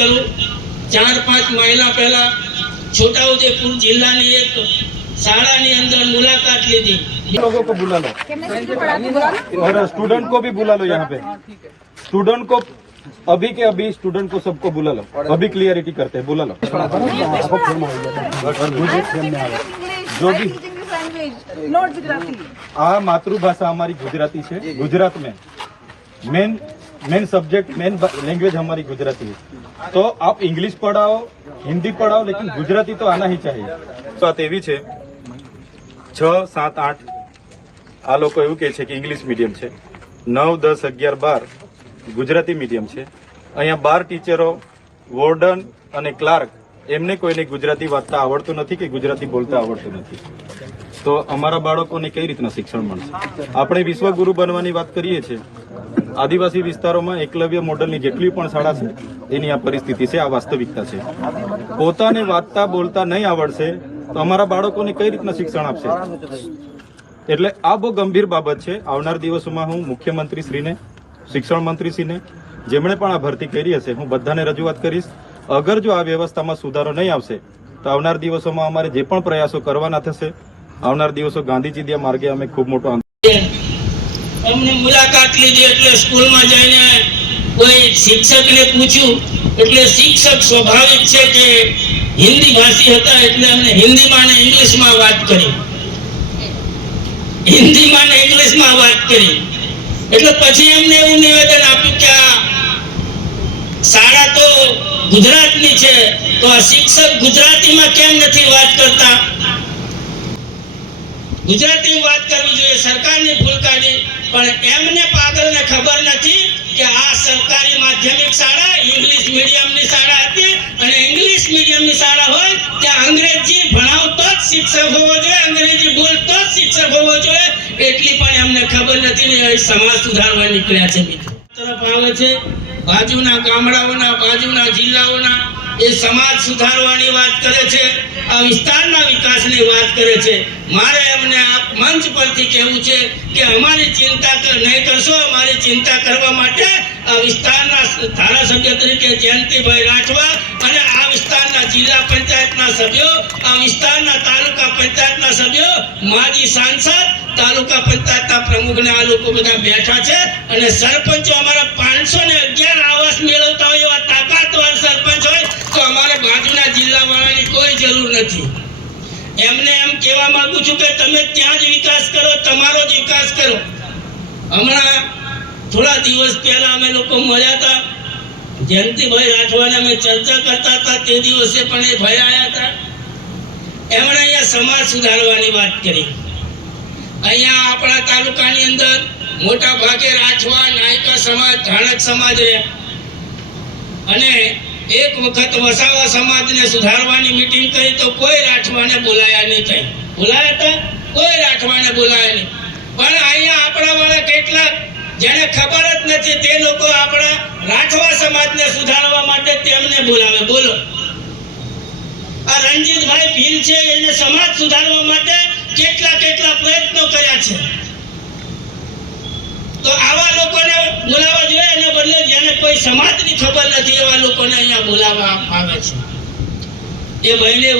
करूं। 4-5 महीना पहला छोटाउदेपुर जिला ने एक शाला ની અંદર मुलाकात ली। लोगों को बुला लो और स्टूडेंट को भी बुला लो। यहाँ पे स्टूडेंट को अभी के अभी स्टूडेंट को सबको बुला लो। अभी क्लियरिटी करते हैं, बुला लो। जो भी आ मातृभाषा हमारी गुजराती है। गुजरात में मेन सब्जेक्ट मेन लैंग्वेज हमारी गुजराती है। तो आप इंग्लिश पढ़ाओ, हिंदी पढ़ाओ, लेकिन गुजराती तो आना ही चाहिए। बात एवी है 6, 7, 8 आ लोग एवं कहे कि इंग्लिश मीडियम है। 9, 10, 11, 12 गुजराती मीडियम है। अहीं 12 टीचरों, वॉर्डन और क्लार्क एमने कोईने गुजराती वांचता आवड़तुं नथी के गुजराती बोलता आवड़तुं नथी। तो अमारा बाळकोने कई रीतना शिक्षण मळशे? आपणे विश्वगुरु बनवानी वात करीए छीए। आदिवासी विस्तारोमां एकलव्य मॉडलनी जेटली पण शाळा छे एनी आ परिस्थिति छे, आ वास्तविकता छे। पोताने वांचता बोलता नहीं आवड़शे तो अमारा बाळकोने कई रीतना शिक्षण आपशे? એટલે આ બહુ ગંભીર બાબત છે। આવનાર દિવસોમાં હું મુખ્યમંત્રીશ્રીને, શિક્ષણ મંત્રીશ્રીને, જેમણે પણ આ ભરતી કરી હશે, હું બધાને રજૂઆત કરીશ। અગર જો આ વ્યવસ્થામાં સુધારો નહીં આવશે તો આવનાર દિવસોમાં અમારે જે પણ પ્રયાસો કરવાના થશે, આવનાર દિવસો ગાંધી ચીડિયા માર્ગે અમે ખૂબ મોટો અમને મુલાકાત લીધી એટલે સ્કૂલમાં જઈને કોઈ શિક્ષકને પૂછ્યું એટલે શિક્ષક સ્વાભાવિક છે કે હિન્દી ભાષી હતા એટલે અમને હિન્દીમાં અને ઇંગ્લિશમાં વાત કરી। હિન્દીમાં અને ઇંગ્લિશમાં વાત કરી એટલે પછી એમને એવું નિવેદન આપ્યું કે આ શાળા તો ગુજરાતની છે તો આ શિક્ષક ગુજરાતીમાં કેમ નથી વાત કરતા? ગુજરાતીમાં વાત કરવી જોઈએ। સરકારની ભૂલ કાઢી, પણ એમને પાગલને ખબર નથી કે આ સરકારી માધ્યમિક શાળા ઇંગ્લિશ મીડિયમની શાળા હતી અને ઇંગ્લિશ મીડિયમની શાળા હોય ત્યાં અંગ્રેજી ભણાવતો જ શિક્ષક હોવો જોઈએ, અંગ્રેજી બોલતો જ શિક્ષક હોવો જોઈએ, એટલી પણ એમને ખબર નથી ને સમાજ સુધારવા નીકળ્યા છે। તરફ આવે છે બાજુના ગામડાઓના, બાજુના જિલ્લાઓના એ સમાજ સુધારવાની વાત કરે છે, આ વિસ્તારના વિકાસની વાત કરે છે। મારે એમને આ મંચ પરથી કહેવું છે કે અમારી ચિંતા નહીં કરશો, અમારી ચિંતા કરવા માટે આ વિસ્તારના ધારાસભ્ય તરીકે જયંતિભાઈ રાઠવા અને આ વિસ્તારના જિલ્લા પંચાયતના સભ્યો, આ વિસ્તારના તાલુકા પંચાયતના સભ્યો, માજી સાંસદ, તાલુકા પંચાયતના પ્રમુખને આ લોકો બધા બેઠા છે અને સરપંચો અમારા 511 આવાસ મેળવતા હોય એવા તાકાતવાર સરપંચ હોય તો અમારે બાજુના જિલ્લાવાળાની કોઈ જરૂર નથી। એમને એમ કહેવા માંગુ છું કે તમે ત્યાં જ વિકાસ કરો, તમારો જ વિકાસ કરો। હમણાં થોડા દિવસ પહેલા અમે લોકો મળ્યા હતા, જયંતિભાઈ રાઠવાને અમે ચર્ચા કરતા હતા, તે દિવસે પણ એ ભાઈ આવ્યા હતા। એમણે અહીંયા સમાજ સુધારવાની વાત કરી। અહીંયા આપણા તાલુકાની અંદર મોટા ભાગે રાઠવા, નાયકા સમાજ, ધાણક સમાજ રહ્યા અને એક વખત વસાવા સમાજને સુધારવાની મીટિંગ કરી તો કોઈ રાઠવાને બોલાયા નહીં। થઈ બોલાયા હતા, કોઈ રાઠવાને બોલાયા નહીં। પણ અહીંયા આપણા વાળા કેટલાક જેને ખબર જ નથી તે લોકો આપણા રાઠવા સમાજને સુધારવા માટે તેમને બોલાવે। બોલો, આ રણજીતભાઈ ભીલ છે એને સમાજ સુધારવા માટે કેટલા પ્રયત્નો કર્યા છે। તો આવા લોકોને બોલાવવા જોઈએ, એને બદલે જેને કોઈ સમાજની ખબર નથી એવા લોકોને અહીંયા બોલાવવા આવે છે। એ ભાઈને